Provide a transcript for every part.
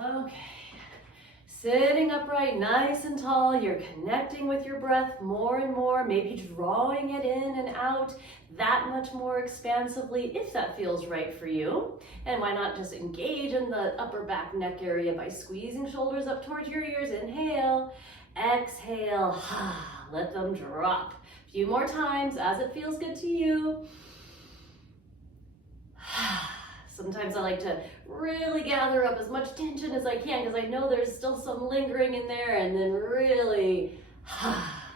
Okay. Sitting upright, nice and tall, you're connecting with your breath more and more, maybe drawing it in and out that much more expansively if that feels right for you. And why not just engage in the upper back neck area by squeezing shoulders up towards your ears. Inhale, exhale, let them drop. A few more times as it feels good to you. Sometimes I like to really gather up as much tension as I can because I know there's still some lingering in there, and then really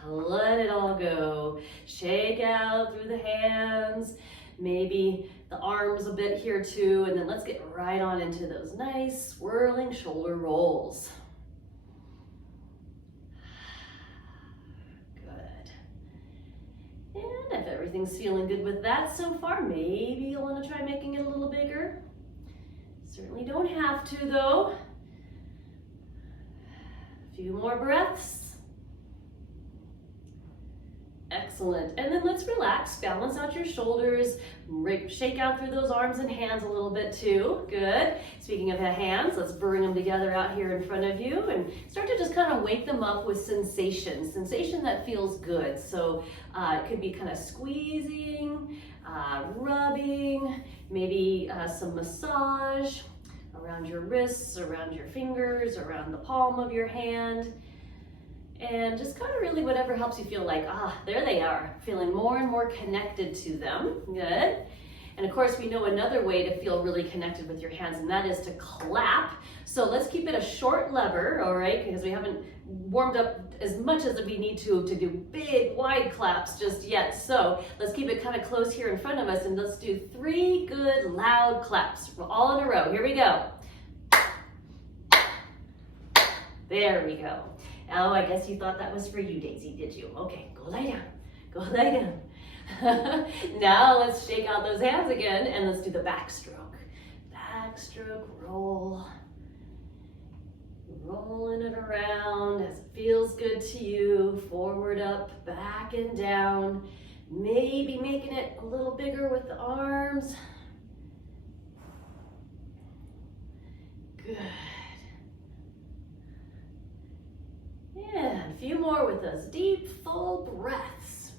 let it all go. Shake out through the hands, maybe the arms a bit here too, and then let's get right on into those nice swirling shoulder rolls. Good. And if everything's feeling good with that so far, maybe you'll want to try making it a little bigger. Certainly don't have to though. A few more breaths. Excellent. And then let's relax, balance out your shoulders, shake out through those arms and hands a little bit too. Good. Speaking of the hands, let's bring them together out here in front of you and start to just kind of wake them up with sensation that feels good. So it could be kind of squeezing, rubbing, maybe some massage around your wrists, around your fingers, around the palm of your hand. And just kind of really whatever helps you feel like, there they are, feeling more and more connected to them. Good. And of course, we know another way to feel really connected with your hands, and that is to clap. So let's keep it a short lever, all right, because we haven't warmed up as much as we need to do big, wide claps just yet. So let's keep it kind of close here in front of us, and let's do 3 good, loud claps. We're all in a row. Here we go. There we go. Oh, I guess you thought that was for you, Daisy, did you? Okay, go lie down. Go lie down. Now let's shake out those hands again and let's do the backstroke. Backstroke, roll. Rolling it around as it feels good to you. Forward, up, back and down. Maybe making it a little bigger with the arms. Good. And a few more with those deep, full breaths.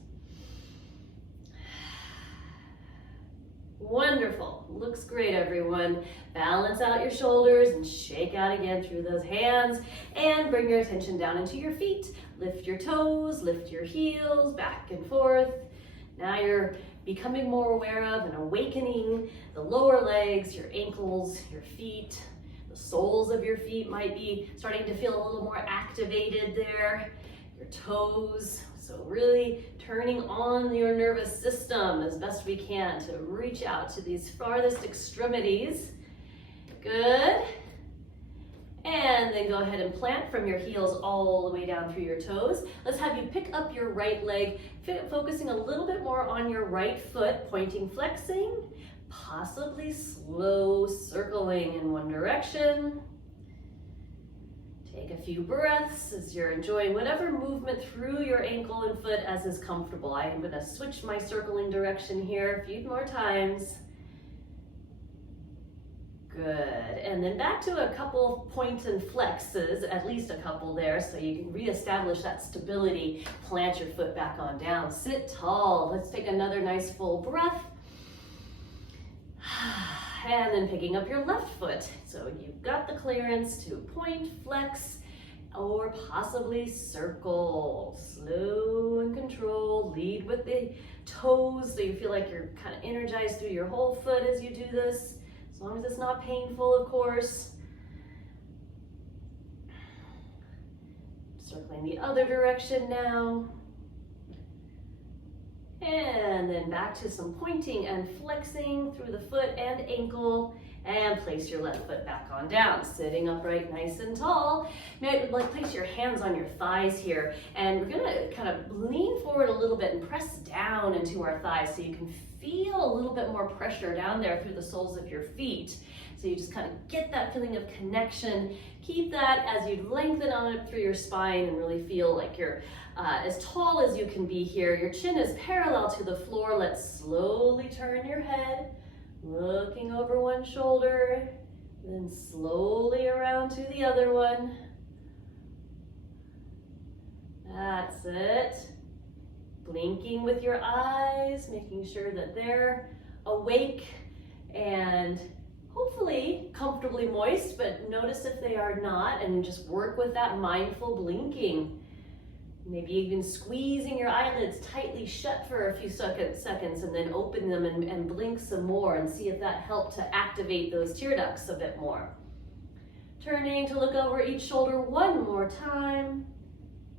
Wonderful. Looks great, everyone. Balance out your shoulders and shake out again through those hands and bring your attention down into your feet. Lift your toes, lift your heels, back and forth. Now you're becoming more aware of and awakening the lower legs, your ankles, your feet. Soles of your feet might be starting to feel a little more activated there. Your toes. So really turning on your nervous system as best we can to reach out to these farthest extremities. Good. And then go ahead and plant from your heels all the way down through your toes. Let's have you pick up your right leg, focusing a little bit more on your right foot, pointing, flexing. Possibly slow circling in one direction. Take a few breaths as you're enjoying whatever movement through your ankle and foot as is comfortable. I am going to switch my circling direction here a few more times. Good. And then back to a couple points and flexes, at least a couple there, so you can reestablish that stability. Plant your foot back on down. Sit tall. Let's take another nice full breath. And then picking up your left foot. So you've got the clearance to point, flex, or possibly circle. Slow and control. Lead with the toes so you feel like you're kind of energized through your whole foot as you do this. As long as it's not painful, of course. Circling the other direction now. And then back to some pointing and flexing through the foot and ankle, and place your left foot back on down, sitting upright nice and tall. Now, place your hands on your thighs here, and we're gonna kind of lean forward a little bit and press down into our thighs so you can feel a little bit more pressure down there through the soles of your feet. So you just kind of get that feeling of connection. Keep that as you lengthen on up through your spine and really feel like you're as tall as you can be here. Your chin is parallel to the floor. Let's slowly turn your head, looking over one shoulder, Then slowly around to the other one. That's it. Blinking with your eyes, making sure that they're awake and hopefully comfortably moist, but notice if they are not and just work with that mindful blinking. Maybe even squeezing your eyelids tightly shut for a few seconds and then open them and blink some more and see if that helped to activate those tear ducts a bit more. Turning to look over each shoulder one more time.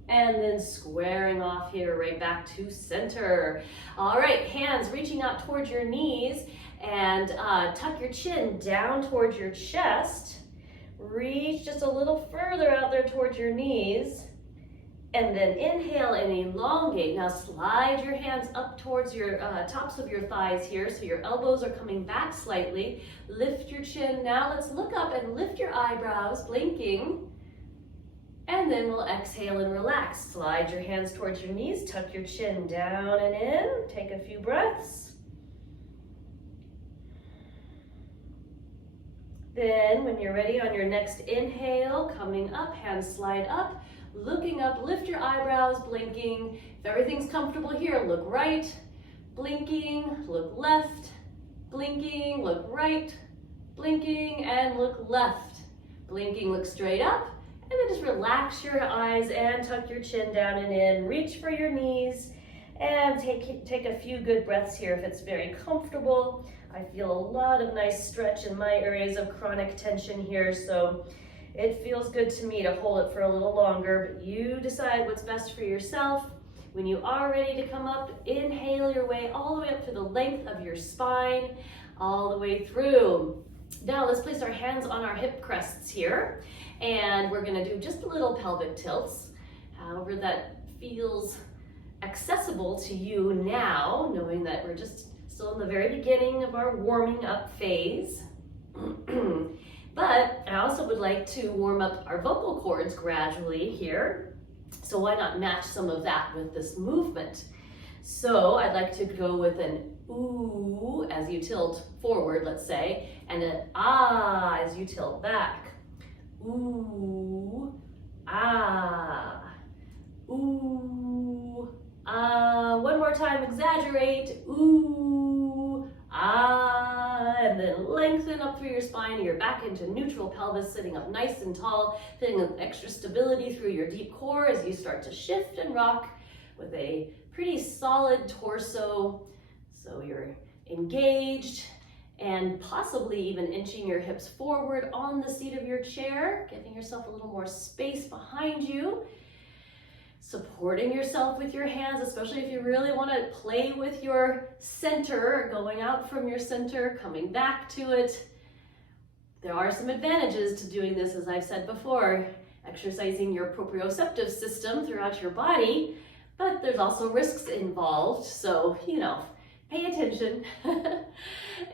And then squaring off here right back to center. All right, hands reaching out towards your knees and tuck your chin down towards your chest. Reach just a little further out there towards your knees. And then inhale and elongate. Now slide your hands up towards your tops of your thighs here so your elbows are coming back slightly. Lift your chin. Now let's look up and lift your eyebrows, blinking. And then we'll exhale and relax. Slide your hands towards your knees, tuck your chin down and in. Take a few breaths. Then when you're ready on your next inhale, coming up, hands slide up, looking up, lift your eyebrows, blinking. If everything's comfortable here, look right, blinking, look left, blinking, look right, blinking, and look left. Blinking, look straight up. And then just relax your eyes and tuck your chin down and in. Reach for your knees and take a few good breaths here if it's very comfortable. I feel a lot of nice stretch in my areas of chronic tension here, so it feels good to me to hold it for a little longer, but you decide what's best for yourself. When you are ready to come up, inhale your way all the way up to the length of your spine, all the way through. Now let's place our hands on our hip crests here. And we're gonna do just a little pelvic tilts, however that feels accessible to you now, knowing that we're just still in the very beginning of our warming up phase. But I also would like to warm up our vocal cords gradually here. So why not match some of that with this movement? So I'd like to go with an ooh as you tilt forward, let's say, and an ah as you tilt back. Ooh, ah, ooh, ah. One more time, exaggerate. Ooh, ah, and then lengthen up through your spine. You're back into neutral pelvis, sitting up nice and tall, feeling an extra stability through your deep core as you start to shift and rock with a pretty solid torso. So you're engaged, and possibly even inching your hips forward on the seat of your chair, giving yourself a little more space behind you. Supporting yourself with your hands, especially if you really want to play with your center, going out from your center, coming back to it. There are some advantages to doing this, as I've said before, exercising your proprioceptive system throughout your body, but there's also risks involved, so, pay attention.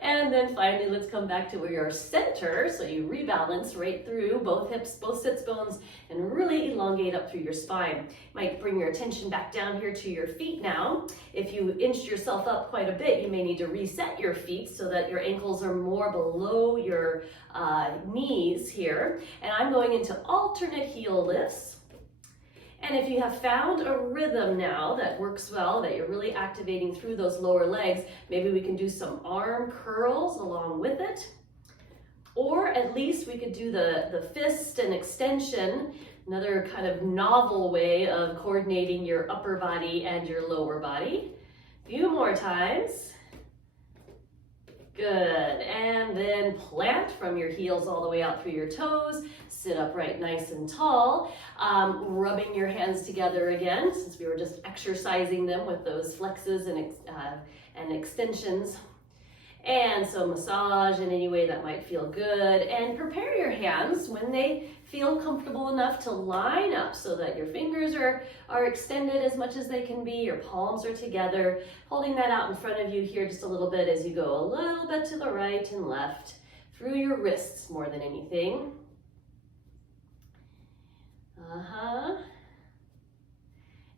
And then finally, let's come back to your center. So you rebalance right through both hips, both sits bones, and really elongate up through your spine. Might bring your attention back down here to your feet now. If you inched yourself up quite a bit, you may need to reset your feet so that your ankles are more below your knees here. And I'm going into alternate heel lifts. And if you have found a rhythm now that works well, that you're really activating through those lower legs, maybe we can do some arm curls along with it. Or at least we could do the fist and extension, another kind of novel way of coordinating your upper body and your lower body. A few more times. Good, and then plant from your heels all the way out through your toes. Sit upright nice and tall, rubbing your hands together again, since we were just exercising them with those flexes and extensions. And so massage in any way that might feel good, and prepare your hands when they feel comfortable enough to line up so that your fingers are extended as much as they can be, your palms are together, holding that out in front of you here just a little bit as you go a little bit to the right and left, through your wrists more than anything.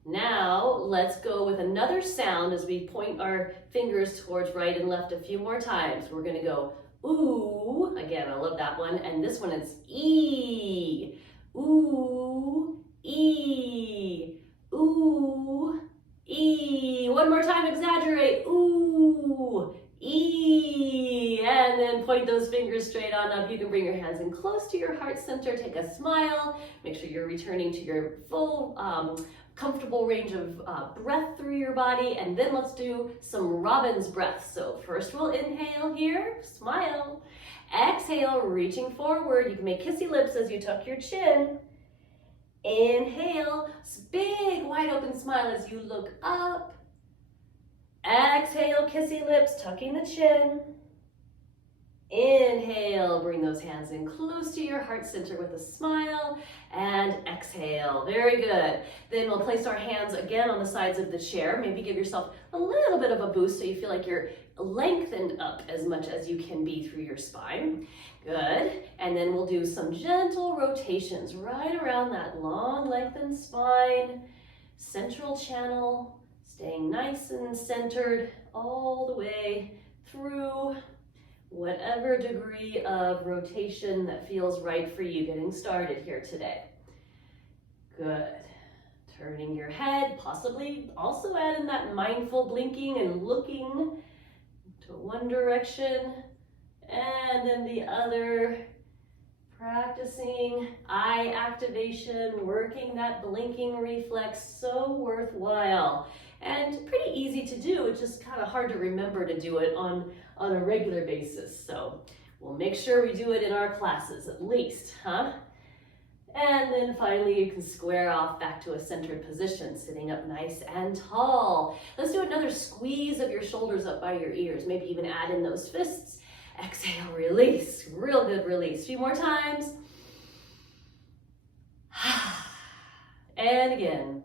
Now let's go with another sound as we point our fingers towards right and left a few more times. We're gonna go Ooh, again, I love that one. And this one is E. Ooh, E. Ooh, E. One more time, exaggerate. Ooh, E. And then point those fingers straight on up. You can bring your hands in close to your heart center. Take a smile. Make sure you're returning to your full comfortable range of breath through your body. And then let's do some robin's breath. So first we'll inhale here, smile. Exhale, reaching forward. You can make kissy lips as you tuck your chin. Inhale, big wide open smile as you look up. Exhale, kissy lips, tucking the chin. Inhale, bring those hands in close to your heart center with a smile, and exhale. Very good. Then we'll place our hands again on the sides of the chair. Maybe give yourself a little bit of a boost so you feel like you're lengthened up as much as you can be through your spine. Good. And then we'll do some gentle rotations right around that long lengthened spine, central channel, staying nice and centered all the way through. Whatever degree of rotation that feels right for you getting started here today. Good. Turning your head, possibly also add in that mindful blinking and looking to one direction and then the other. Practicing eye activation, working that blinking reflex, so worthwhile. And pretty easy to do, it's just kind of hard to remember to do it on a regular basis. So we'll make sure we do it in our classes at least, huh? And then finally you can square off back to a centered position, sitting up nice and tall. Let's do another squeeze of your shoulders up by your ears, maybe even add in those fists. Exhale, release, real good release. A few more times. And again.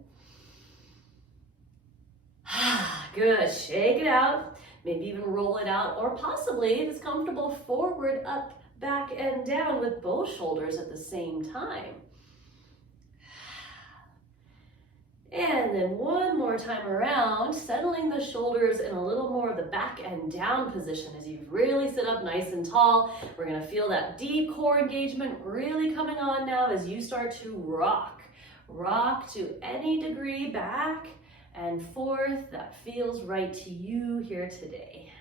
Good, shake it out. Maybe even roll it out, or possibly, if it's comfortable, forward, up, back, and down with both shoulders at the same time. And then one more time around, settling the shoulders in a little more of the back and down position as you really sit up nice and tall. We're gonna feel that deep core engagement really coming on now as you start to rock. Rock to any degree back and forth that feels right to you here today.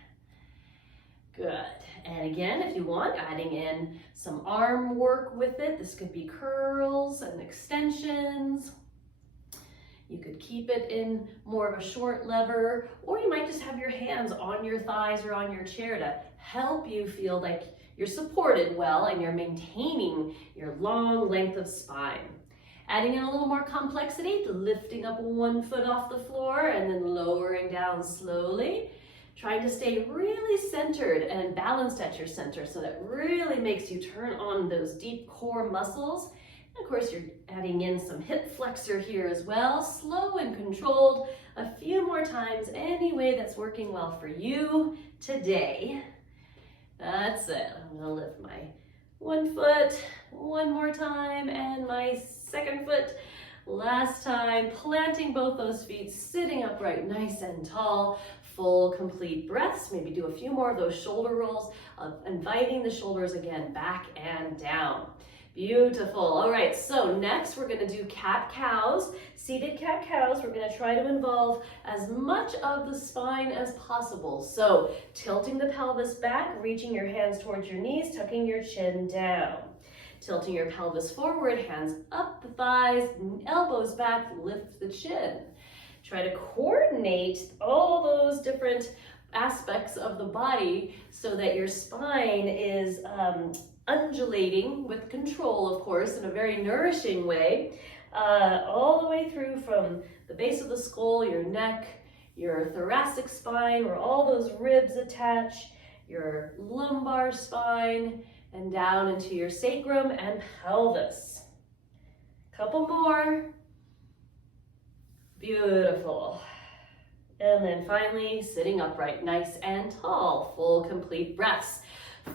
Good. And again, if you want, adding in some arm work with it. This could be curls and extensions. You could keep it in more of a short lever, or you might just have your hands on your thighs or on your chair to help you feel like you're supported well and you're maintaining your long length of spine. Adding in a little more complexity, lifting up one foot off the floor and then lowering down slowly. Trying to stay really centered and balanced at your center so that really makes you turn on those deep core muscles. And of course, you're adding in some hip flexor here as well, slow and controlled, a few more times, any way that's working well for you today. That's it. I'm gonna lift my one foot one more time and my second foot last time, planting both those feet, sitting upright, nice and tall, full complete breaths. Maybe do a few more of those shoulder rolls, inviting the shoulders again back and down. Beautiful. All right, so next we're gonna do cat-cows. Seated cat-cows, we're gonna try to involve as much of the spine as possible. So tilting the pelvis back, reaching your hands towards your knees, tucking your chin down. Tilting your pelvis forward, hands up the thighs, elbows back, lift the chin. Try to coordinate all those different aspects of the body so that your spine is undulating with control, of course, in a very nourishing way, all the way through from the base of the skull, your neck, your thoracic spine, where all those ribs attach, your lumbar spine, and down into your sacrum and pelvis. Couple more. Beautiful. And then finally, sitting upright, nice and tall, full complete breaths.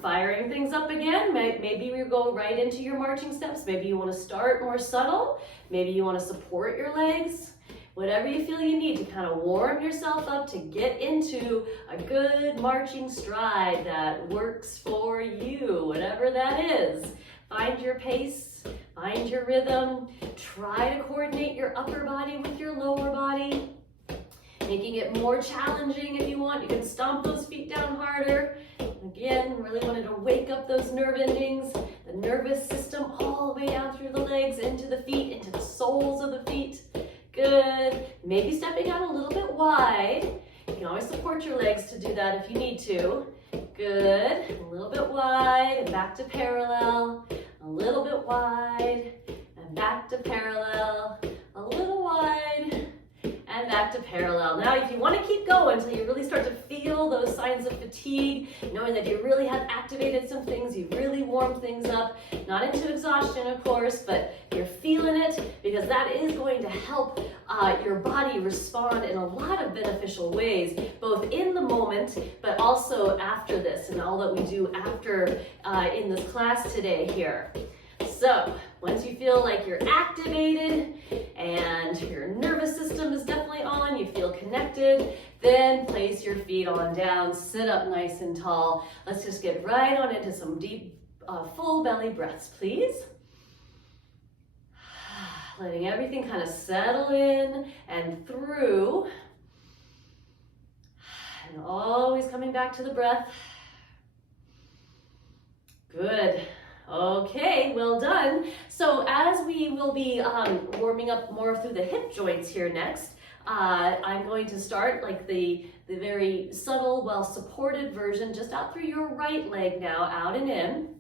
Firing things up again, maybe we go right into your marching steps. Maybe you want to start more subtle. Maybe you want to support your legs. whatever you feel you need to kind of warm yourself up to get into a good marching stride that works for you, whatever that is. Find your pace, find your rhythm, try to coordinate your upper body with your lower body, making it more challenging if you want. You can stomp those feet down harder. Again, really wanted to wake up those nerve endings, the nervous system all the way down through the legs, into the feet, into the soles of the feet. Good. Maybe stepping out a little bit wide. You can always support your legs to do that if you need to. Good. A little bit wide and back to parallel. A little bit wide and back to parallel. A little wide and back to parallel. Now, if you want to keep going until you really start to feel those signs of fatigue, knowing that you really have activated some things, you really warmed things up, not into exhaustion, of course, but you're feeling it, because that is going to help your body respond in a lot of beneficial ways, both in the moment, but also after this and all that we do after in this class today here. So, once you feel like you're activated and your nervous system is definitely on, you feel connected, then place your feet on down, sit up nice and tall. Let's just get right on into some deep, full belly breaths, please. Letting everything kind of settle in and through. And always coming back to the breath. Good. Okay, well done. So as we will be warming up more through the hip joints here next, I'm going to start like the very subtle, well-supported version, just out through your right leg now, out and in.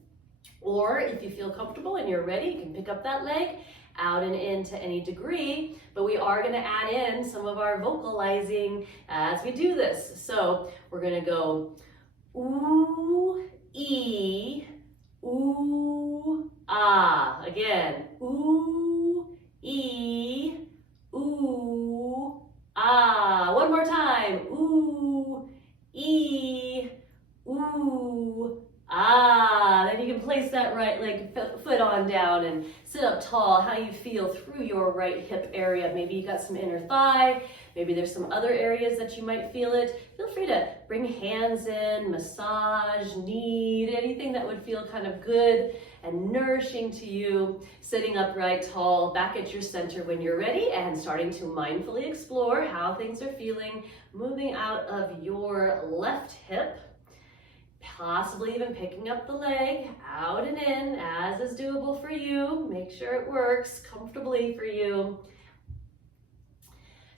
Or if you feel comfortable and you're ready, you can pick up that leg, out and in to any degree, but we are going to add in some of our vocalizing as we do this. So we're going to go ooh, ee, ooh, ah. Again, ooh, ee, ooh, ah. One more time, ooh, ee, ooh, ah. Then you can place that right leg, foot on down and sit up tall. How you feel through your right hip area. Maybe you got some inner thigh. Maybe there's some other areas that you might feel it. Feel free to bring hands in, massage, knead, anything that would feel kind of good and nourishing to you. Sitting upright, tall, back at your center when you're ready, and starting to mindfully explore how things are feeling, moving out of your left hip. Possibly even picking up the leg, out and in, as is doable for you. Make sure it works comfortably for you.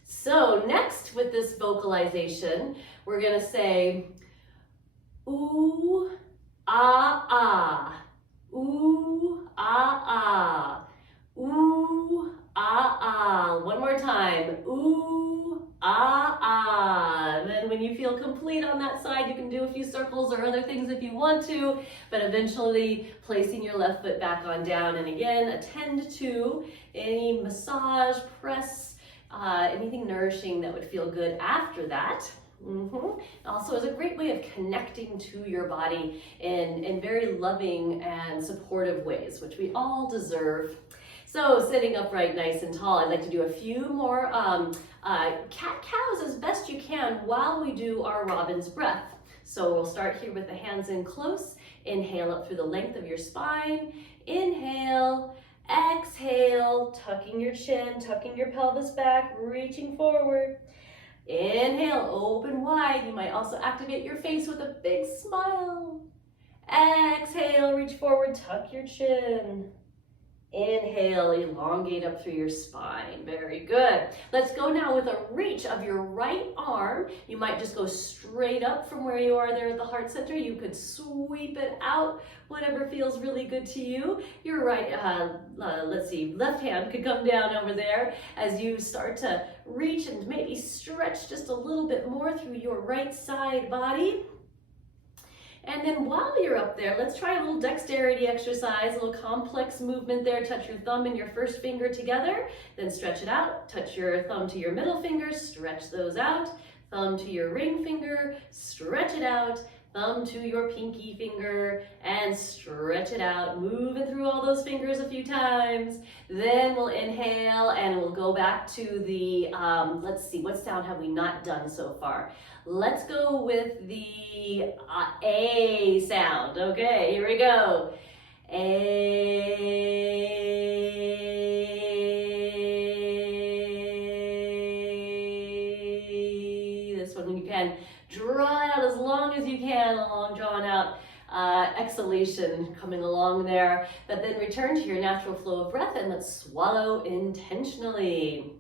So next with this vocalization, we're gonna say, ooh, ah, ah, ooh, ah, ah, ooh, ah, ah. One more time, ooh, ah, ah. Then when you feel complete on that side, you can do a few circles or other things if you want to, but eventually placing your left foot back on down. And again, attend to any massage, press, anything nourishing that would feel good after that. Also is a great way of connecting to your body in very loving and supportive ways, which we all deserve. So sitting upright nice and tall, I'd like to do a few more cat-cows as best you can while we do our robin's breath. So we'll start here with the hands in close. Inhale up through the length of your spine. Inhale, exhale, tucking your chin, tucking your pelvis back, reaching forward. Inhale, open wide. You might also activate your face with a big smile. Exhale, reach forward, tuck your chin. Inhale, elongate up through your spine. Very good. Let's go now with a reach of your right arm. You might just go straight up from where you are there at the heart center. You could sweep it out, whatever feels really good to you. Your right, left hand could come down over there as you start to reach and maybe stretch just a little bit more through your right side body. And then while you're up there, let's try a little dexterity exercise, a little complex movement there. Touch your thumb and your first finger together, then stretch it out. Touch your thumb to your middle finger, stretch those out. Thumb to your ring finger, stretch it out. thumb to your pinky finger, and stretch it out, moving through all those fingers a few times. Then we'll inhale and we'll go back to the, let's see, what sound have we not done so far? Let's go with the A sound. Okay, here we go. A. This one you can draw out as long as you can, a long drawn out exhalation coming along there. But then return to your natural flow of breath and let's swallow intentionally.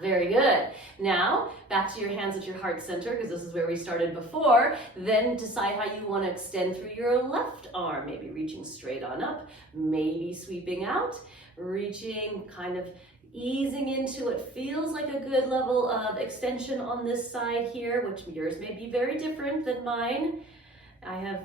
Very good. Now, back to your hands at your heart center, because this is where we started before. Then decide how you want to extend through your left arm, maybe reaching straight on up, maybe sweeping out, reaching, kind of easing into what feels like a good level of extension on this side here, which yours may be very different than mine. I have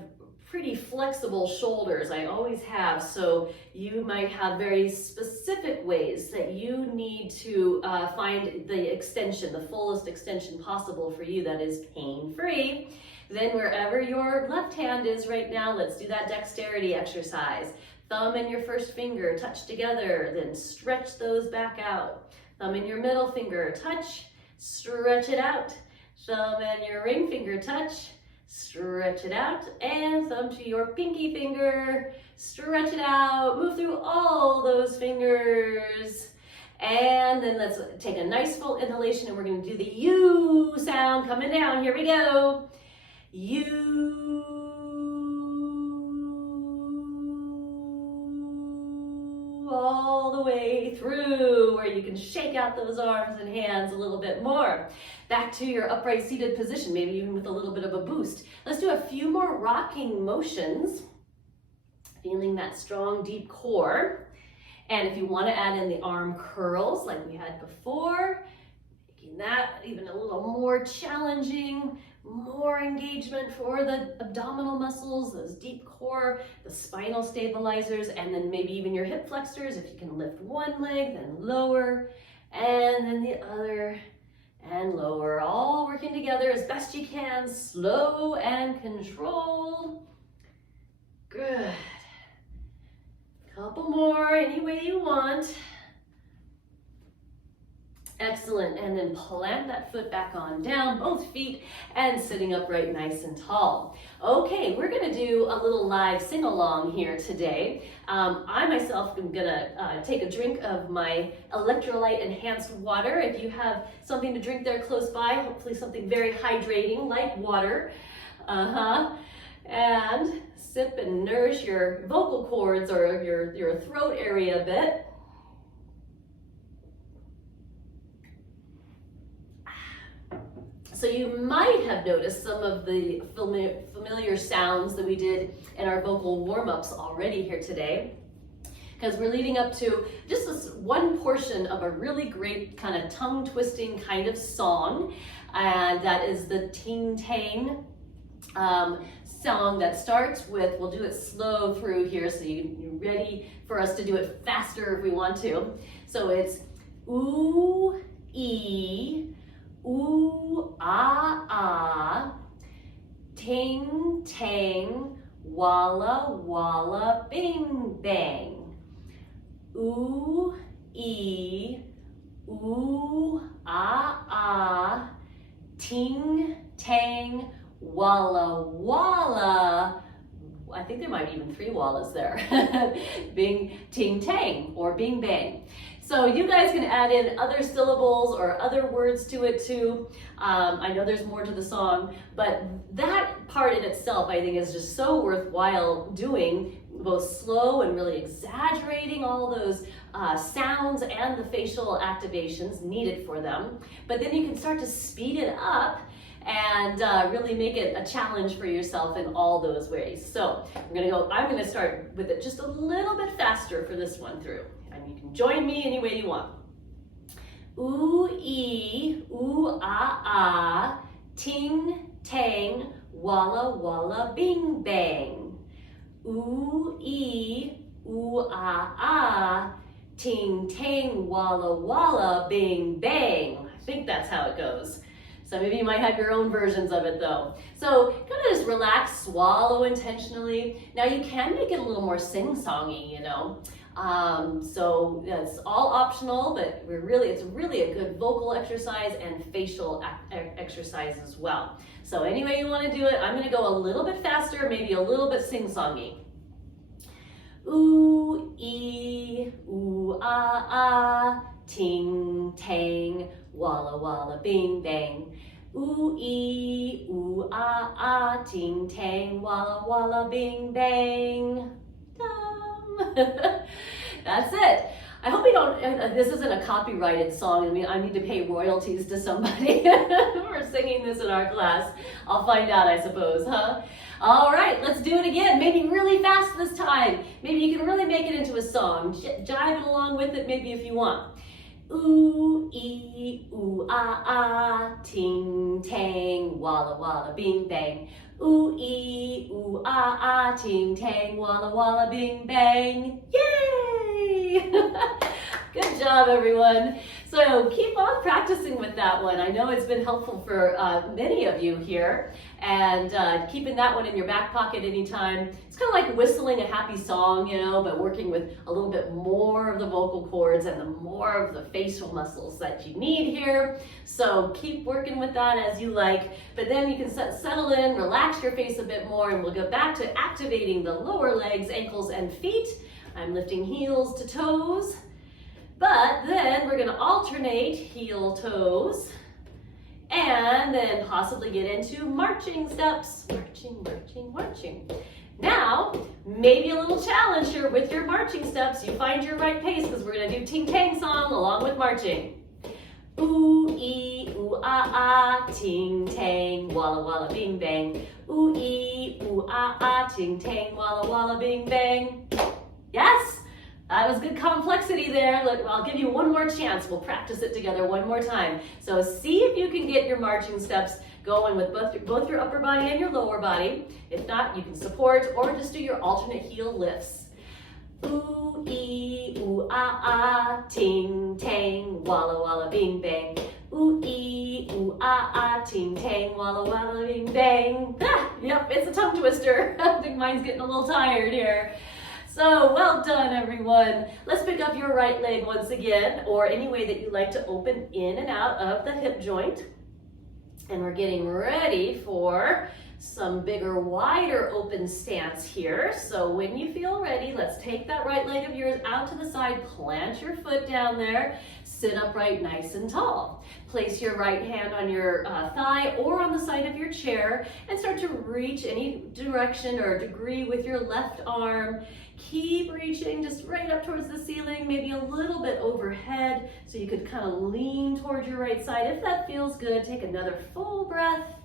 pretty flexible shoulders, I always have, so you might have very specific ways that you need to find the extension, the fullest extension possible for you that is pain-free. Then wherever your left hand is right now, let's do that dexterity exercise. Thumb and your first finger touch together, then stretch those back out. Thumb and your middle finger touch, stretch it out. Thumb and your ring finger touch, stretch it out, and thumb to your pinky finger, stretch it out, move through all those fingers. And then let's take a nice full inhalation and we're going to do the U sound coming down. Here we go. U. All the way through, where you can shake out those arms and hands a little bit more. Back to your upright seated position, maybe even with a little bit of a boost. Let's do a few more rocking motions, feeling that strong, deep core. And if you want to add in the arm curls like we had before, making that even a little more challenging, more engagement for the abdominal muscles, those deep core, the spinal stabilizers, and then maybe even your hip flexors. If you can lift one leg, then lower, and then the other, and lower, all working together as best you can, slow and controlled. Good. Couple more, any way you want. Excellent, and then plant that foot back on down, both feet, and sitting upright nice and tall. Okay, we're gonna do a little live sing-along here today. I myself am gonna take a drink of my electrolyte enhanced water. If you have something to drink there close by, hopefully something very hydrating like water. And sip and nourish your vocal cords or your throat area a bit. So you might have noticed some of the familiar sounds that we did in our vocal warm-ups already here today, because we're leading up to just this one portion of a really great kind of tongue-twisting kind of song, and that is the Ting Tang song that starts with, we'll do it slow through here so you're ready for us to do it faster if we want to. So it's ooh, ee, ooh, ah, ah, ting, tang, walla, walla, bing, bang. Ooh, ee, ooh, ah, ah, ting, tang, walla, walla. I think there might be even 3 wallas there. Bing, ting, tang, or bing, bang. So you guys can add in other syllables or other words to it too. I know there's more to the song, but that part in itself I think is just so worthwhile doing, both slow and really exaggerating all those sounds and the facial activations needed for them. But then you can start to speed it up and really make it a challenge for yourself in all those ways. So I'm gonna start with it just a little bit faster for this one through. And you can join me any way you want. Ooh, ee, ooh, ah, ah, ting, tang, walla, walla, bing, bang. Ooh, ee, ooh, ah, ah, ting, tang, walla, walla, bing, bang. I think that's how it goes. Some of you might have your own versions of it though. So kind of just relax, swallow intentionally. Now you can make it a little more sing-songy, you know. So it's all optional, but it's really a good vocal exercise and facial exercise as well. So any way you want to do it, I'm going to go a little bit faster, maybe a little bit sing-songy. Ooh, ee, ooh, ah, ah, ting, tang, walla, walla, bing, bang. Ooh, ee, ooh, ah, ah, ting, tang, walla, walla, bing, bang. That's it. I hope we don't, this isn't a copyrighted song. I mean, I need to pay royalties to somebody for singing this in our class. I'll find out, I suppose, huh? All right, let's do it again. Maybe really fast this time. Maybe you can really make it into a song. Jive it along with it maybe if you want. Ooh, ee, ooh, ah, ah, ting, tang, walla, walla, bing, bang. Ooh, ee, ooh, ah, ah, ting, tang, walla, walla, bing, bang. Yay! Good job, everyone. So keep on practicing with that one. I know it's been helpful for many of you here, and keeping that one in your back pocket anytime. It's kind of like whistling a happy song, you know, but working with a little bit more of the vocal cords and the more of the facial muscles that you need here. So keep working with that as you like, but then you can settle in, relax your face a bit more, and we'll go back to activating the lower legs, ankles, and feet. I'm lifting heels to toes. But then we're going to alternate heel toes and then possibly get into marching steps. Marching, marching, marching. Now, maybe a little challenge here with your marching steps. You find your right pace because we're going to do ting tang song along with marching. Ooh, ee, ooh, ah, ah, ting tang, walla, walla, bing, bang. Ooh, ee, ooh, ah, ah, ting tang, walla, walla, bing, bang. Yes? That was good complexity there. Look, I'll give you one more chance. We'll practice it together one more time. So see if you can get your marching steps going with both your upper body and your lower body. If not, you can support or just do your alternate heel lifts. Ooh, ee, ooh, ah, ah, ting, tang, walla, walla, bing, bang. Ooh, ee, ooh, ah, ah, ting, tang, walla, walla, bing, bang. Ah, yep, it's a tongue twister. I think mine's getting a little tired here. So well done, everyone. Let's pick up your right leg once again, or any way that you like to open in and out of the hip joint. And we're getting ready for some bigger, wider open stance here. So when you feel ready, let's take that right leg of yours out to the side, plant your foot down there, sit upright nice and tall. Place your right hand on your thigh or on the side of your chair and start to reach any direction or degree with your left arm. Keep reaching just right up towards the ceiling, maybe a little bit overhead, so you could kind of lean towards your right side. If that feels good, take another full breath.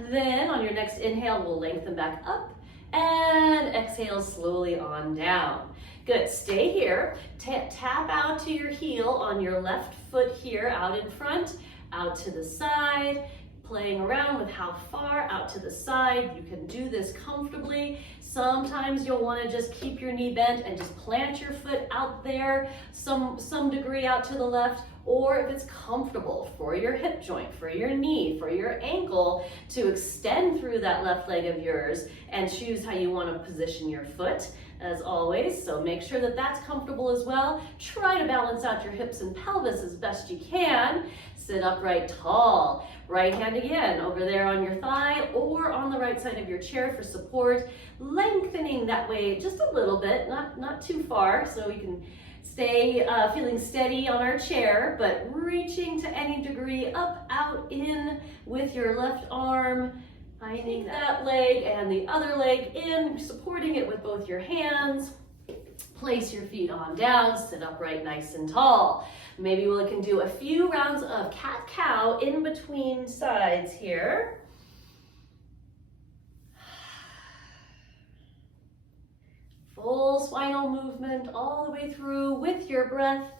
Then on your next inhale, we'll lengthen back up and exhale slowly on down. Good, stay here. Tap out to your heel on your left foot here, out in front, out to the side. Playing around with how far out to the side. You can do this comfortably. Sometimes you'll want to just keep your knee bent and just plant your foot out there some degree out to the left, or if it's comfortable for your hip joint, for your knee, for your ankle, to extend through that left leg of yours and choose how you want to position your foot as always. So make sure that that's comfortable as well. Try to balance out your hips and pelvis as best you can. Sit upright tall. Right hand again over there on your thigh or on the right side of your chair for support. Lengthening that way just a little bit, not too far, so we can stay feeling steady on our chair, but reaching to any degree up, out, in with your left arm. Finding that leg and the other leg in, supporting it with both your hands. Place your feet on down, sit upright nice and tall. Maybe we can do a few rounds of cat-cow in between sides here. Full spinal movement all the way through with your breath.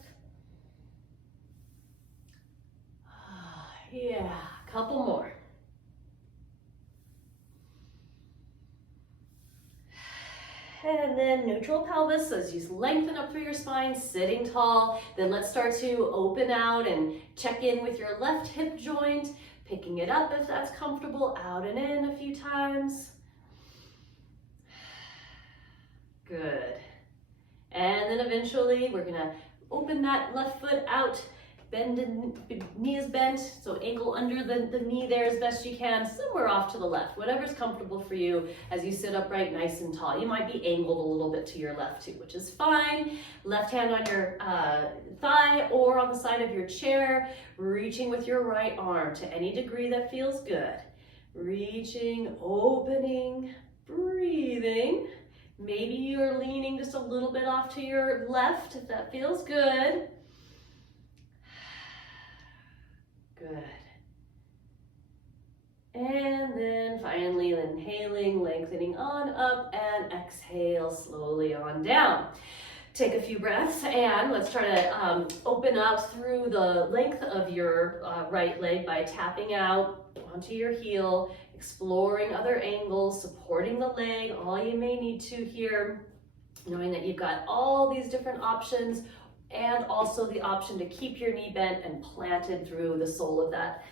Yeah, a couple more. And and then neutral pelvis. So as you lengthen up through your spine, sitting tall, then let's start to open out and check in with your left hip joint, picking it up if that's comfortable, out and in a few times. Good. And then eventually we're gonna open that left foot out, bend the knee is bent, so ankle under the knee there as best you can, somewhere off to the left, whatever's comfortable for you as you sit upright nice and tall. You might be angled a little bit to your left too, which is fine. Left hand on your thigh or on the side of your chair, reaching with your right arm to any degree that feels good. Reaching, opening, breathing. Maybe you're leaning just a little bit off to your left if that feels good. Good. And then finally inhaling, lengthening on up, and exhale slowly on down. Take a few breaths and let's try to open up through the length of your right leg by tapping out onto your heel, exploring other angles, supporting the leg, all you may need to here, knowing that you've got all these different options and also the option to keep your knee bent and planted through the sole of that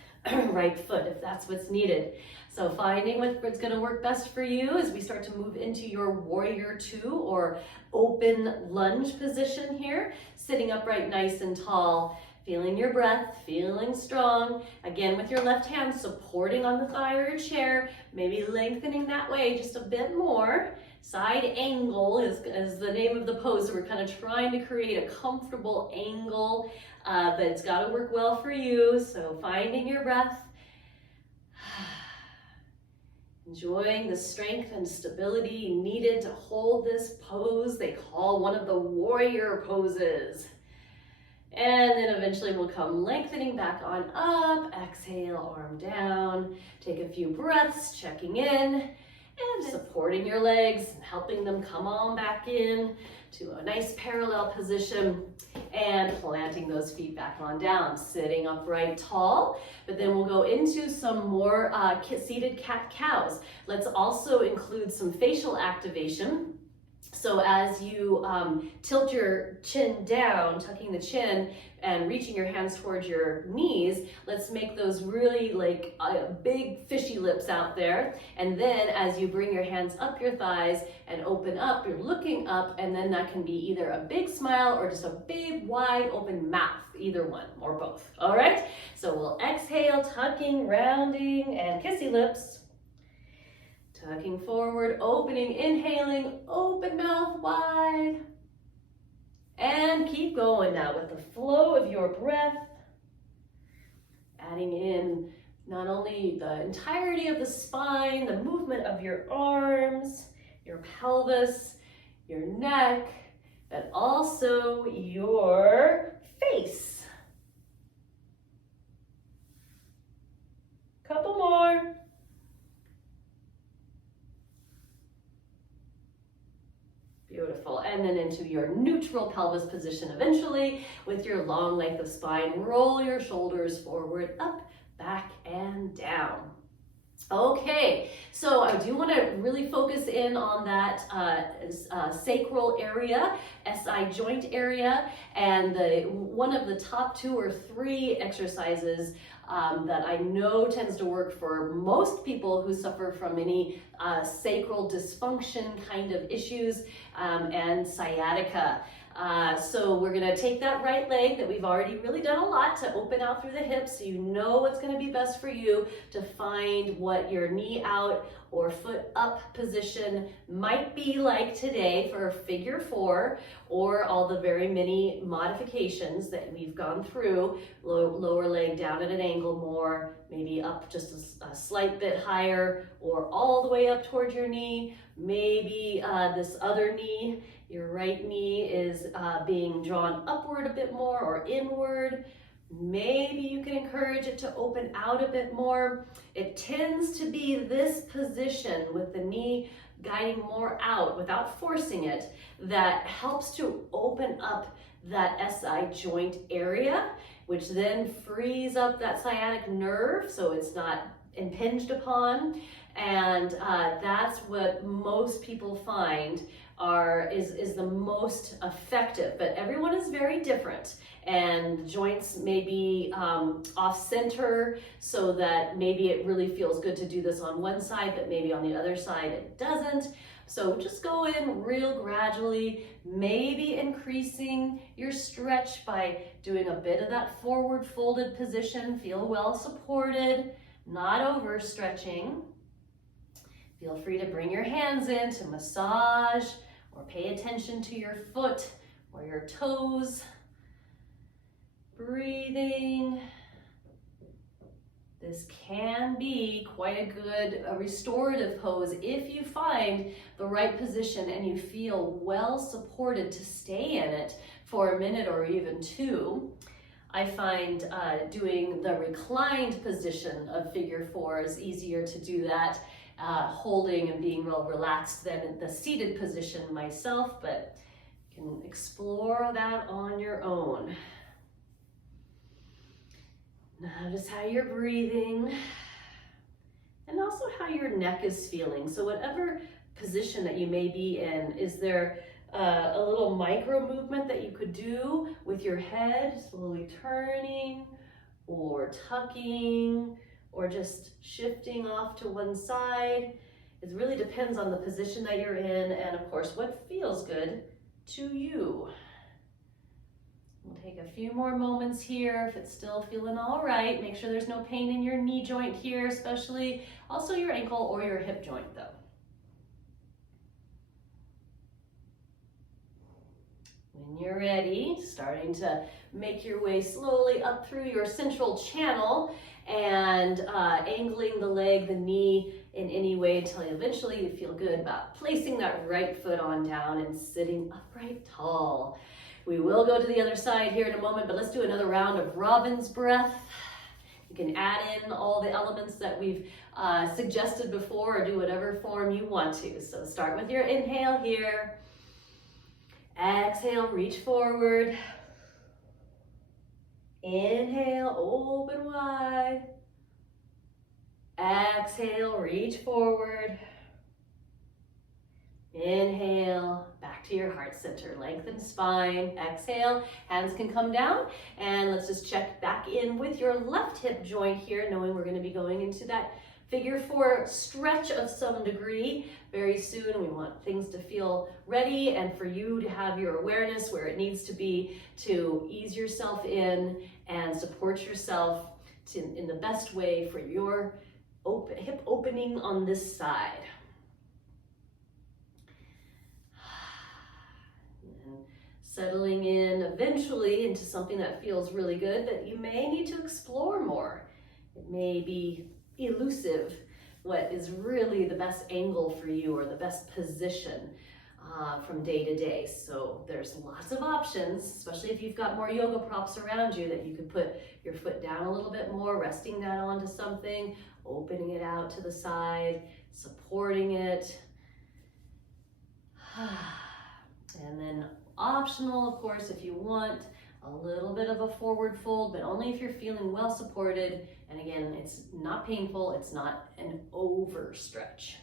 right foot if that's what's needed. So finding what's going to work best for you as we start to move into your warrior two or open lunge position here, sitting upright nice and tall, feeling your breath, feeling strong. Again, with your left hand supporting on the thigh or your chair, maybe lengthening that way just a bit more. Side angle is the name of the pose. So we're kind of trying to create a comfortable angle, but it's got to work well for you. So finding your breath, enjoying the strength and stability needed to hold this pose. They call one of the warrior poses. And then eventually we'll come lengthening back on up. Exhale, arm down. Take a few breaths, checking in. And supporting your legs and helping them come on back in to a nice parallel position and planting those feet back on down, sitting upright tall. But then we'll go into some more seated cat-cows. Let's also include some facial activation. So as you tilt your chin down, tucking the chin and reaching your hands towards your knees, let's make those really like big fishy lips out there. And then as you bring your hands up your thighs and open up, you're looking up, and then that can be either a big smile or just a big wide open mouth, either one or both. All right, so we'll exhale, tucking, rounding, and kissy lips. Tucking forward, opening, inhaling, open mouth wide. And keep going now with the flow of your breath. Adding in not only the entirety of the spine, the movement of your arms, your pelvis, your neck, but also your face. Couple more. Beautiful. And then into your neutral pelvis position eventually with your long length of spine. Roll your shoulders forward, up, back, and down. Okay, so I do want to really focus in on that sacral area, SI joint area, and one of the top 2 or 3 exercises that I know tends to work for most people who suffer from any sacral dysfunction kind of issues and sciatica. So we're gonna take that right leg that we've already really done a lot to open out through the hips, so you know what's gonna be best for you to find what your knee out or foot up position might be like today for figure 4, or all the very many modifications that we've gone through. Lower leg down at an angle more, maybe up just a slight bit higher, or all the way up towards your knee. Maybe this other knee, your right knee is being drawn upward a bit more or inward. Maybe you can encourage it to open out a bit more. It tends to be this position with the knee guiding more out without forcing it that helps to open up that SI joint area, which then frees up that sciatic nerve so it's not impinged upon. And that's what most people find is the most effective, but everyone is very different, and joints may be off center, so that maybe it really feels good to do this on one side, but maybe on the other side it doesn't. So just go in real gradually, maybe increasing your stretch by doing a bit of that forward folded position. Feel well supported, not overstretching. Feel free to bring your hands in to massage or pay attention to your foot or your toes. Breathing. This can be quite a good restorative pose if you find the right position and you feel well supported to stay in it for a minute or even two. I find doing the reclined position of figure four is easier to do that, holding and being real relaxed than the seated position myself, but you can explore that on your own. Notice how you're breathing and also how your neck is feeling. So whatever position that you may be in, is there a little micro movement that you could do with your head, slowly turning or tucking or just shifting off to one side? It really depends on the position that you're in and of course what feels good to you. We'll take a few more moments here. If it's still feeling all right, make sure there's no pain in your knee joint here, especially also your ankle or your hip joint though. When you're ready, starting to make your way slowly up through your central channel and angling the leg, the knee in any way until eventually you feel good about placing that right foot on down and sitting upright tall. We will go to the other side here in a moment, but let's do another round of robin's breath. You can add in all the elements that we've suggested before or do whatever form you want to. So start with your inhale here. Exhale, reach forward. Inhale, open wide. Exhale, reach forward. Inhale, back to your heart center, lengthen spine. Exhale, hands can come down. And let's just check back in with your left hip joint here, knowing we're going to be going into that figure four stretch of some degree very soon. We want things to feel ready and for you to have your awareness where it needs to be to ease yourself in and support yourself in the best way for your hip opening on this side. Settling in eventually into something that feels really good, that you may need to explore more. It may be elusive what is really the best angle for you or the best position from day to day. So there's lots of options, especially if you've got more yoga props around you, that you could put your foot down a little bit more, resting that onto something, opening it out to the side, supporting it. And then optional, of course, if you want a little bit of a forward fold, but only if you're feeling well supported. And again, it's not painful, it's not an overstretch.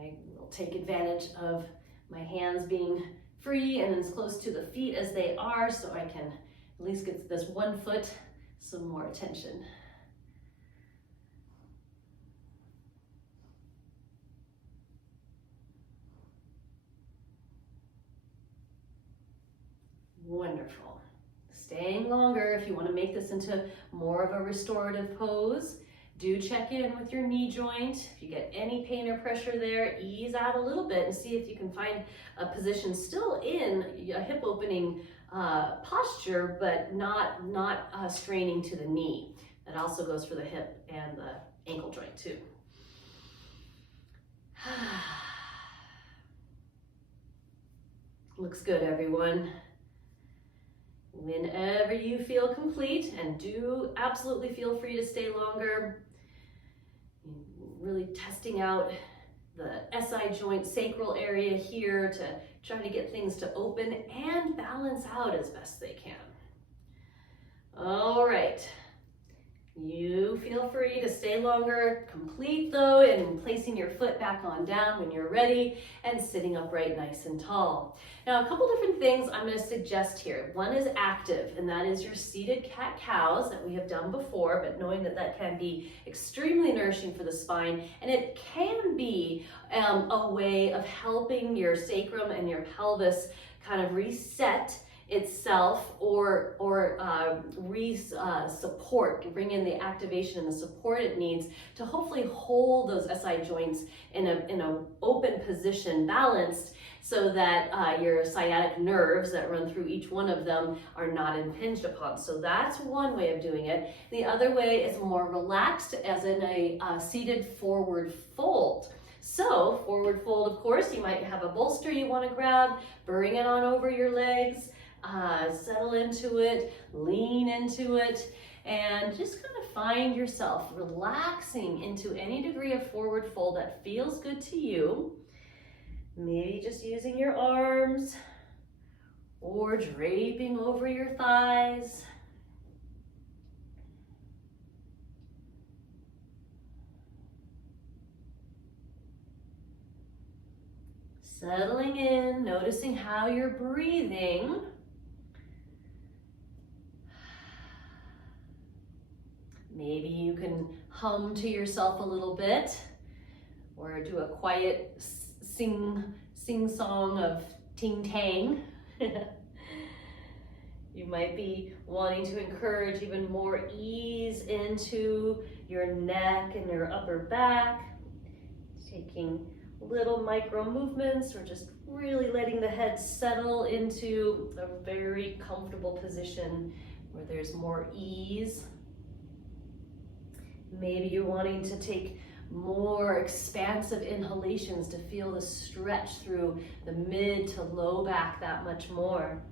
I will take advantage of my hands being free and as close to the feet as they are, so I can at least get this one foot some more attention. Wonderful. Staying longer, if you want to make this into more of a restorative pose, do check in with your knee joint. If you get any pain or pressure there, ease out a little bit and see if you can find a position still in a hip opening posture, but not straining to the knee. That also goes for the hip and the ankle joint too. Looks good, everyone. Whenever you feel complete, and do absolutely feel free to stay longer, really testing out the SI joint sacral area here to try to get things to open and balance out as best they can. All right, You feel free to stay longer, complete though, and placing your foot back on down when you're ready and sitting upright nice and tall. Now, a couple different things I'm going to suggest here. One is active, and that is your seated cat-cows that we have done before, but knowing that that can be extremely nourishing for the spine, and it can be a way of helping your sacrum and your pelvis kind of reset itself or support, bring in the activation and the support it needs to hopefully hold those SI joints in a open position, balanced, so that your sciatic nerves that run through each one of them are not impinged upon. So that's one way of doing it. The other way is more relaxed, as in a seated forward fold. So forward fold, of course, you might have a bolster you want to grab, bring it on over your legs, settle into it, lean into it, and just kind of find yourself relaxing into any degree of forward fold that feels good to you. Maybe just using your arms or draping over your thighs. Settling in, noticing how you're breathing. Maybe you can hum to yourself a little bit, or do a quiet sing-song of ting-tang. You might be wanting to encourage even more ease into your neck and your upper back, taking little micro movements, or just really letting the head settle into a very comfortable position where there's more ease. Maybe you're wanting to take more expansive inhalations to feel the stretch through the mid to low back that much more.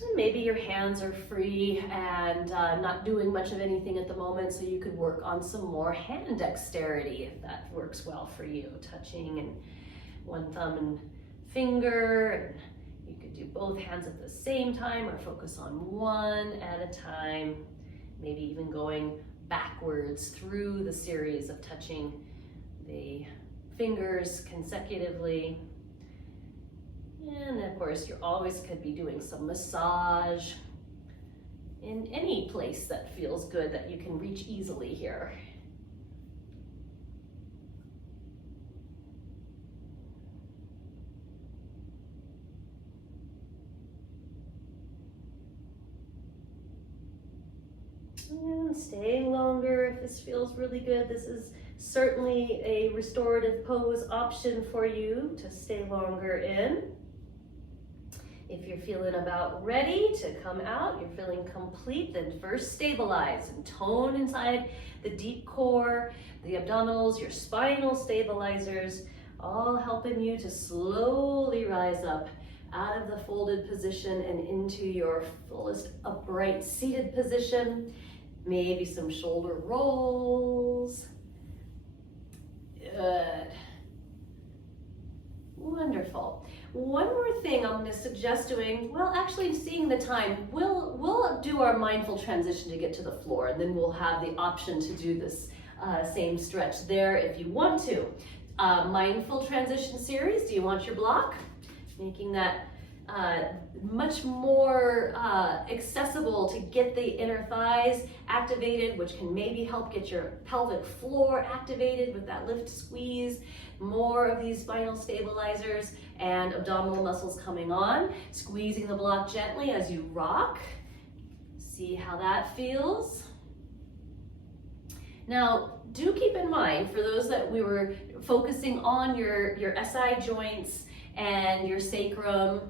And maybe your hands are free and not doing much of anything at the moment, so you could work on some more hand dexterity if that works well for you. Touching and one thumb and finger, and you could do both hands at the same time or focus on one at a time. Maybe even going backwards through the series of touching the fingers consecutively. And of course, you always could be doing some massage in any place that feels good that you can reach easily here. And staying longer if this feels really good. This is certainly a restorative pose option for you to stay longer in. If you're feeling about ready to come out, you're feeling complete, then first stabilize and tone inside the deep core, the abdominals, your spinal stabilizers, all helping you to slowly rise up out of the folded position and into your fullest upright seated position. Maybe some shoulder rolls. Good. Wonderful. One more thing I'm going to suggest doing, well, actually seeing the time, we'll do our mindful transition to get to the floor, and then we'll have the option to do this same stretch there if you want to. Mindful transition series, do you want your block? Making that much more accessible to get the inner thighs activated, which can maybe help get your pelvic floor activated with that lift squeeze. More of these spinal stabilizers and abdominal muscles coming on. Squeezing the block gently as you rock. See how that feels. Now, do keep in mind, for those that we were focusing on your SI joints and your sacrum,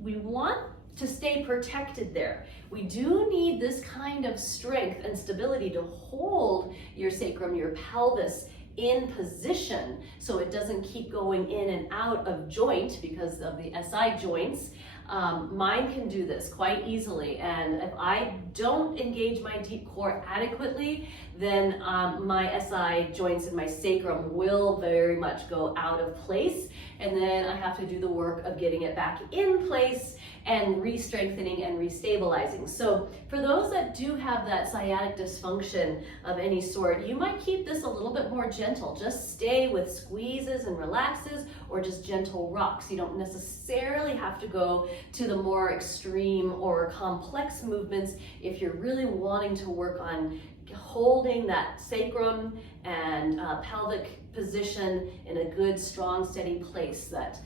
we want to stay protected there. We do need this kind of strength and stability to hold your sacrum, your pelvis in position so it doesn't keep going in and out of joint because of the SI joints. Mine can do this quite easily, and if I don't engage my deep core adequately, then my SI joints in my sacrum will very much go out of place, and then I have to do the work of getting it back in place and re-strengthening and restabilizing. So for those that do have that sciatic dysfunction of any sort, you might keep this a little bit more gentle. Just stay with squeezes and relaxes, or just gentle rocks. You don't necessarily have to go to the more extreme or complex movements if you're really wanting to work on holding that sacrum and pelvic position in a good, strong, steady place that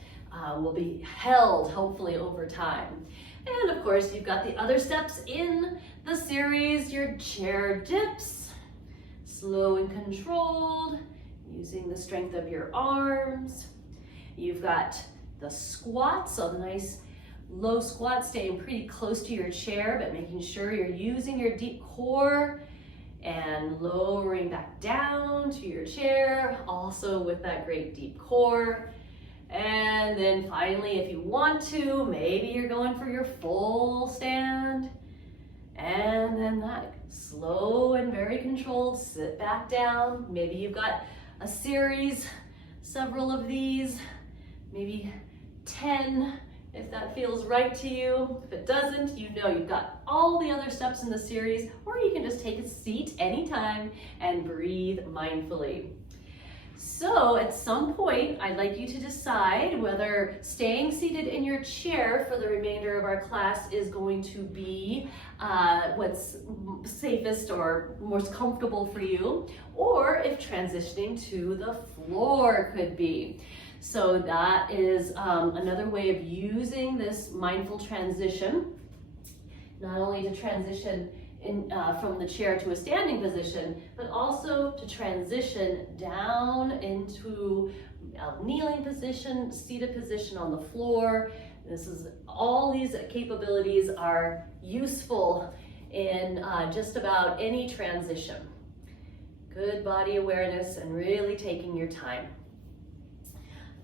will be held hopefully over time. And of course, you've got the other steps in the series, your chair dips, slow and controlled, using the strength of your arms. You've got the squat, so the nice low squat, staying pretty close to your chair, but making sure you're using your deep core and lowering back down to your chair, also with that great deep core. And then finally, if you want to, maybe you're going for your full stand. And then that slow and very controlled sit back down. Maybe you've got a series, several of these, maybe 10, if that feels right to you. If it doesn't, you know you've got all the other steps in the series, or you can just take a seat anytime and breathe mindfully. So at some point, I'd like you to decide whether staying seated in your chair for the remainder of our class is going to be what's safest or most comfortable for you, or if transitioning to the floor could be. So that is another way of using this mindful transition, not only to transition from the chair to a standing position, but also to transition down into a kneeling position, seated position on the floor. All these capabilities are useful in just about any transition. Good body awareness and really taking your time.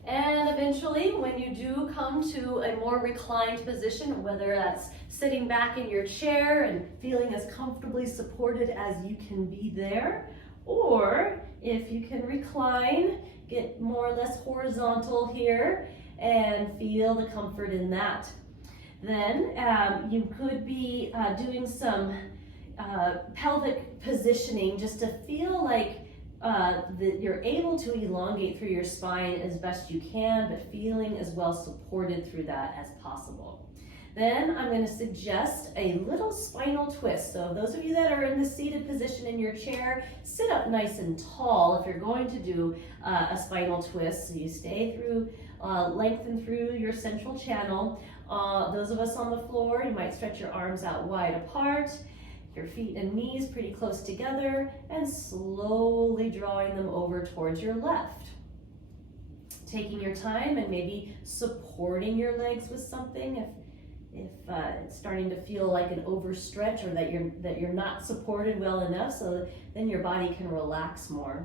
And eventually, when you do come to a more reclined position, whether that's sitting back in your chair and feeling as comfortably supported as you can be there, or if you can recline, get more or less horizontal here and feel the comfort in that. Then you could be doing some pelvic positioning just to feel like that you're able to elongate through your spine as best you can, but feeling as well supported through that as possible. Then I'm going to suggest a little spinal twist. So those of you that are in the seated position in your chair, sit up nice and tall if you're going to do a spinal twist. So you stay through, lengthen through your central channel. Those of us on the floor, you might stretch your arms out wide apart, your feet and knees pretty close together, and slowly drawing them over towards your left. Taking your time and maybe supporting your legs with something if it's starting to feel like an overstretch, or that you're not supported well enough, so then your body can relax more.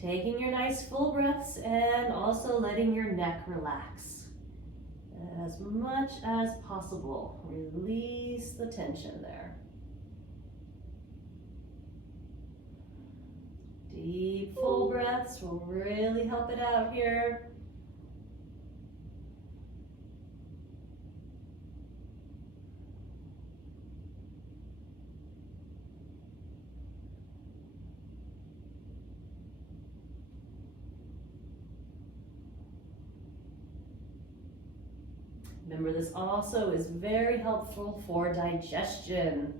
Taking your nice full breaths and also letting your neck relax as much as possible. Release the tension there. Deep full breaths will really help it out here. Remember, this also is very helpful for digestion.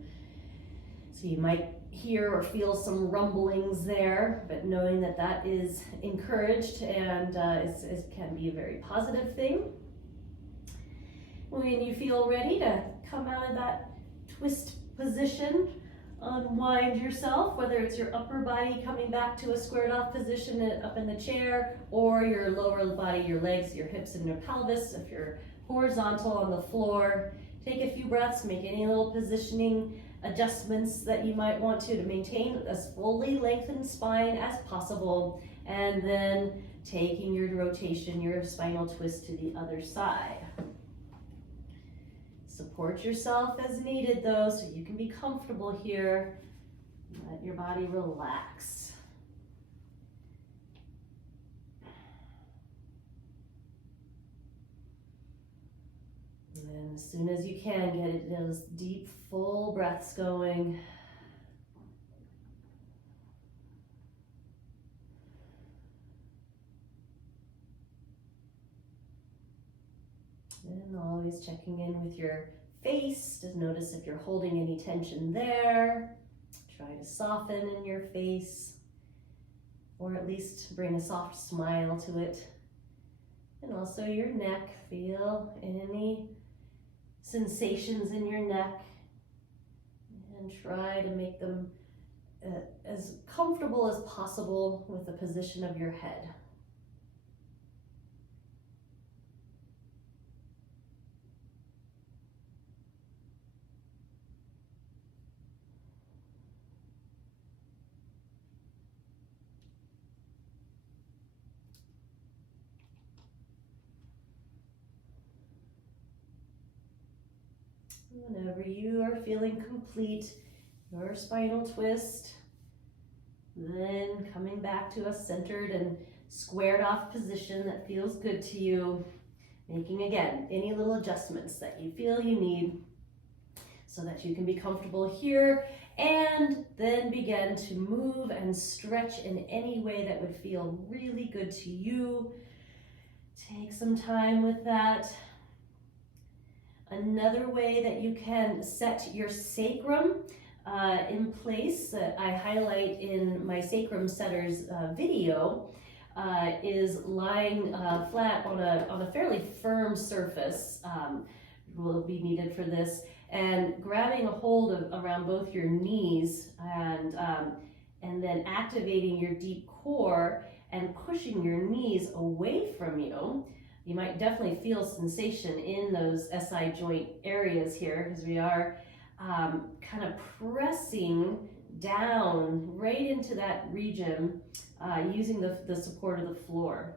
So you might hear or feel some rumblings there, but knowing that that is encouraged and it can be a very positive thing. When you feel ready to come out of that twist position, unwind yourself, whether it's your upper body coming back to a squared off position up in the chair, or your lower body, your legs, your hips and your pelvis. If you're horizontal on the floor, take a few breaths, make any little positioning adjustments that you might want to maintain as fully lengthened spine as possible, and then taking your rotation, your spinal twist to the other side. Support yourself as needed though, so you can be comfortable here. Let your body relax. And then as soon as you can, get those deep, full breaths going. And always checking in with your face to notice if you're holding any tension there. Try to soften in your face, or at least bring a soft smile to it. And also your neck, feel any sensations in your neck, and try to make them as comfortable as possible with the position of your head. Whenever you are feeling complete, your spinal twist, then coming back to a centered and squared off position that feels good to you, making again any little adjustments that you feel you need so that you can be comfortable here, and then begin to move and stretch in any way that would feel really good to you. Take some time with that. Another way that you can set your sacrum in place that I highlight in my Sacrum Setters video is lying flat on a fairly firm surface, will be needed for this, and grabbing a hold of around both your knees and then activating your deep core and pushing your knees away from you. You might definitely feel sensation in those SI joint areas here, because we are kind of pressing down right into that region using the support of the floor.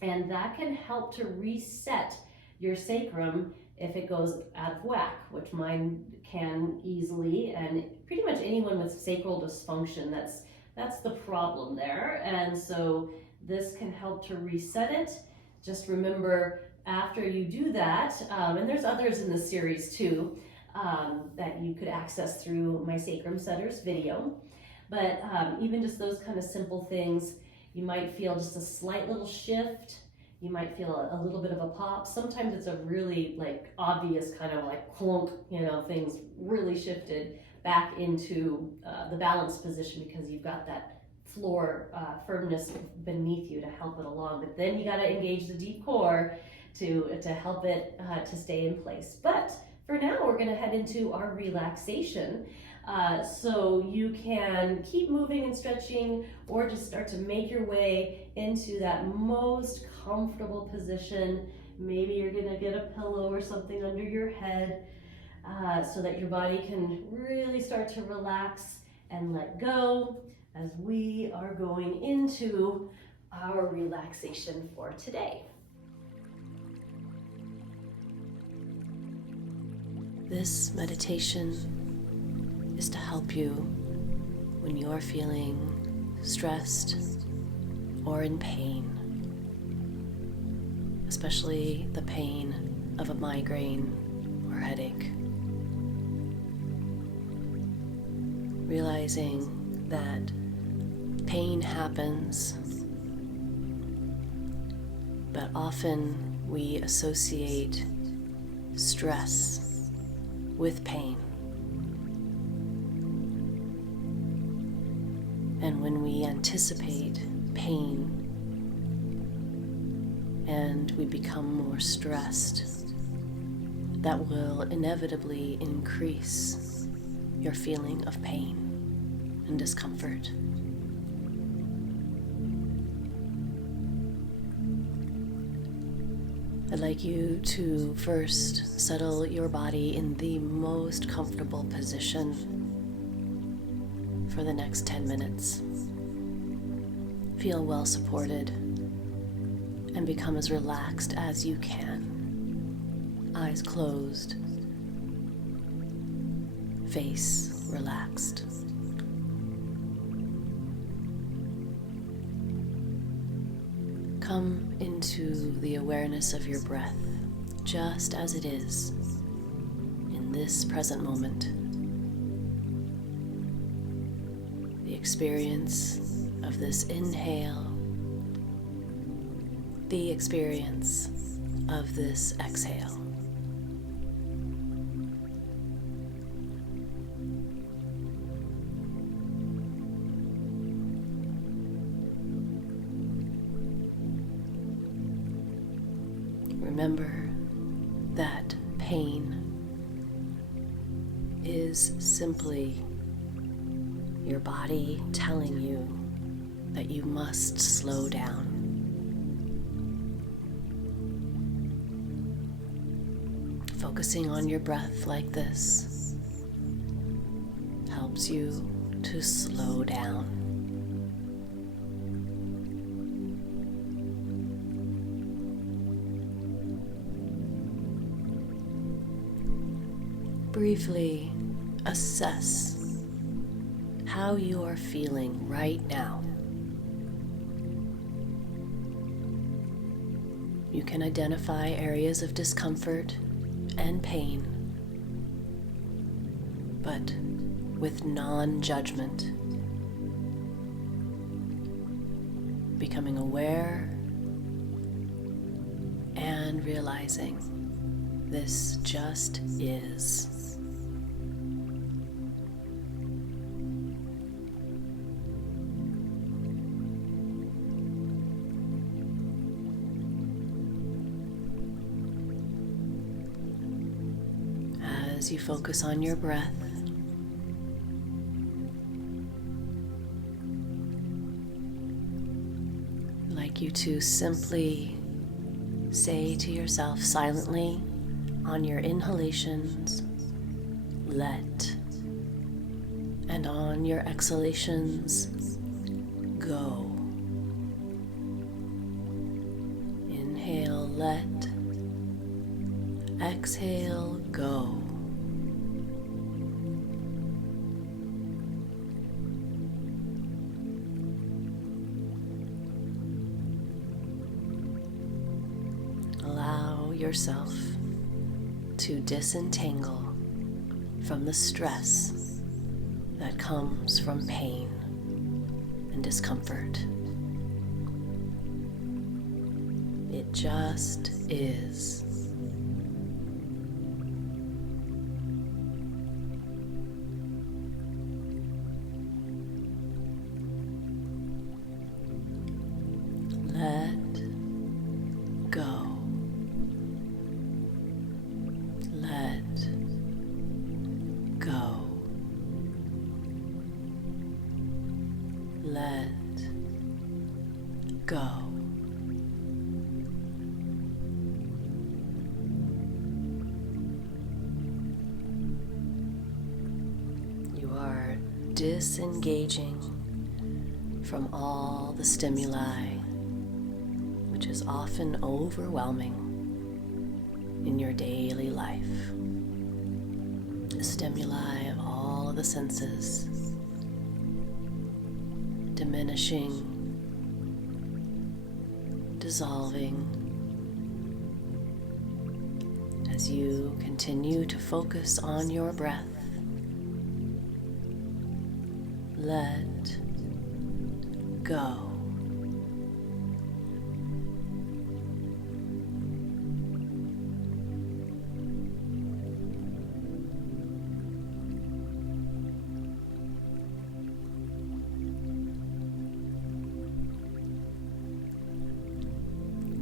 And that can help to reset your sacrum if it goes out of whack, which mine can easily, and pretty much anyone with sacral dysfunction, that's the problem there. And so this can help to reset it. Just remember, after you do that, and there's others in the series too, that you could access through my Sacrum Setters video, but even just those kind of simple things, you might feel just a slight little shift, you might feel a little bit of a pop. Sometimes it's a really like obvious kind of like clunk, things really shifted back into the balanced position because you've got that floor firmness beneath you to help it along. But then you got to engage the deep core to help it to stay in place. But for now, we're going to head into our relaxation. So you can keep moving and stretching, or just start to make your way into that most comfortable position. Maybe you're going to get a pillow or something under your head so that your body can really start to relax and let go, as we are going into our relaxation for today. This meditation is to help you when you're feeling stressed or in pain, especially the pain of a migraine or headache. Realizing that pain happens, but often we associate stress with pain. And when we anticipate pain and we become more stressed, that will inevitably increase your feeling of pain and discomfort. I'd like you to first settle your body in the most comfortable position for the next 10 minutes. Feel well supported and become as relaxed as you can. Eyes closed face relaxed. Come into the awareness of your breath just as it is in this present moment. The experience of this inhale, the experience of this exhale. Remember that pain is simply your body telling you that you must slow down. Focusing on your breath like this helps you to slow down. Briefly assess how you are feeling right now. You can identify areas of discomfort and pain, but with non-judgment, becoming aware and realizing this just is. As you focus on your breath, I'd like you to simply say to yourself silently on your inhalations, let, and on your exhalations, go. Inhale, let, exhale, go. Allow yourself to disentangle from the stress that comes from pain and discomfort. It just is. Let go. Let go. Let go. You are disengaging from all the stimuli, which is often overwhelming in your daily life. The stimuli of all of the senses, diminishing, dissolving, as you continue to focus on your breath. Let go.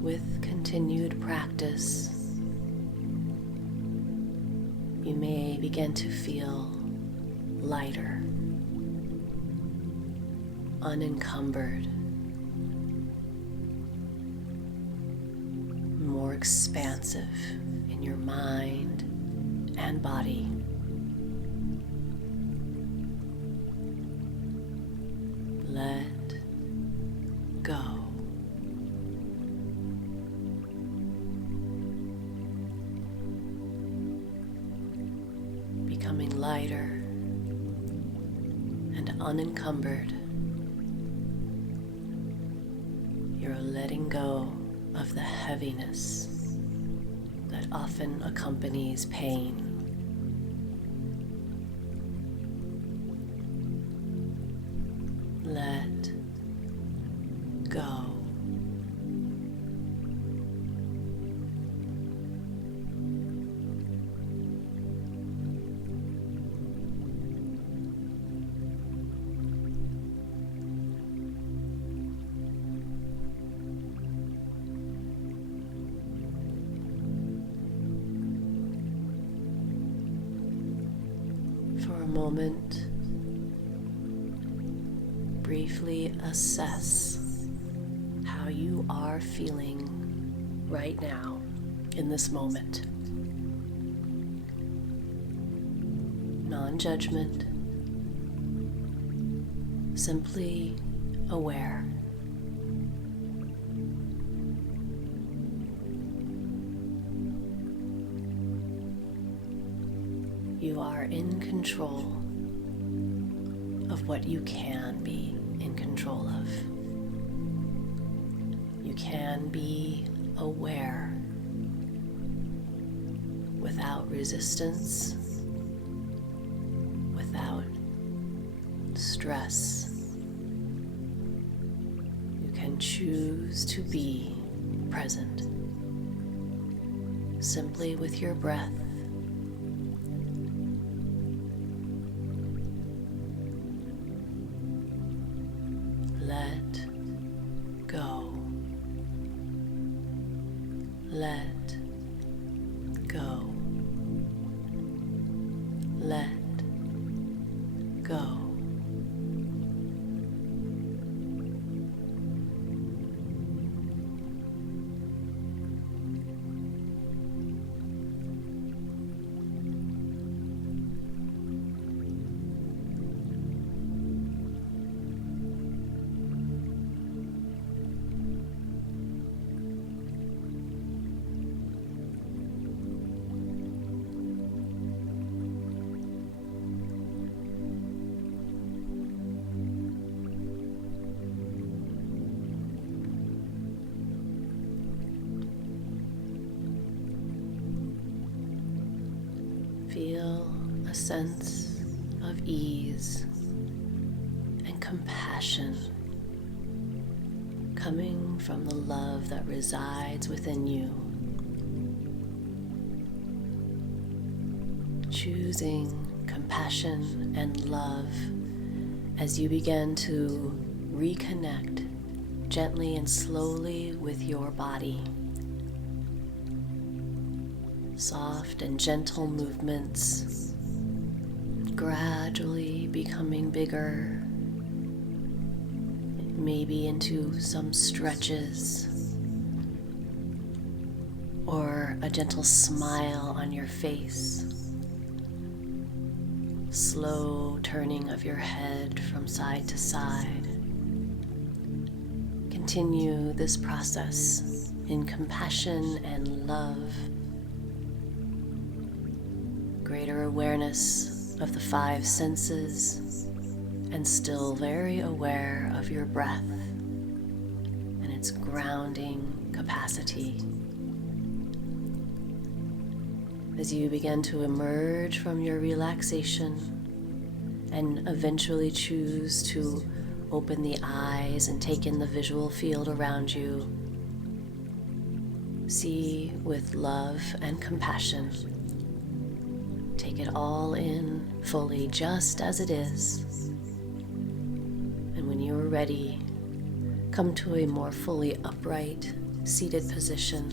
With continued practice, you may begin to feel lighter, unencumbered, more expansive in your mind and body. Let go. Becoming lighter and unencumbered. You're letting go of the heaviness that often accompanies pain. Let go. For a moment, briefly assess how you are feeling right now in this moment. Non-judgment, simply aware. You are in control of what you can be in control of. You can be aware without resistance, without stress. You can choose to be present simply with your breath. Let go. Let go. Let go. Feel a sense of ease and compassion coming from the love that resides within you. Choosing compassion and love as you begin to reconnect gently and slowly with your body. Soft and gentle movements, gradually becoming bigger, maybe into some stretches, or a gentle smile on your face, slow turning of your head from side to side. Continue this process in compassion and love. Greater awareness of the five senses, and still very aware of your breath and its grounding capacity. As you begin to emerge from your relaxation and eventually choose to open the eyes and take in the visual field around you, see with love and compassion. Take it all in fully just as it is. And when you are ready, come to a more fully upright, seated position.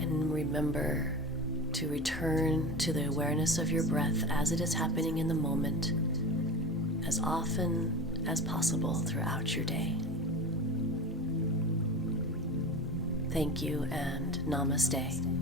And remember to return to the awareness of your breath as it is happening in the moment, as often as possible throughout your day. Thank you and namaste.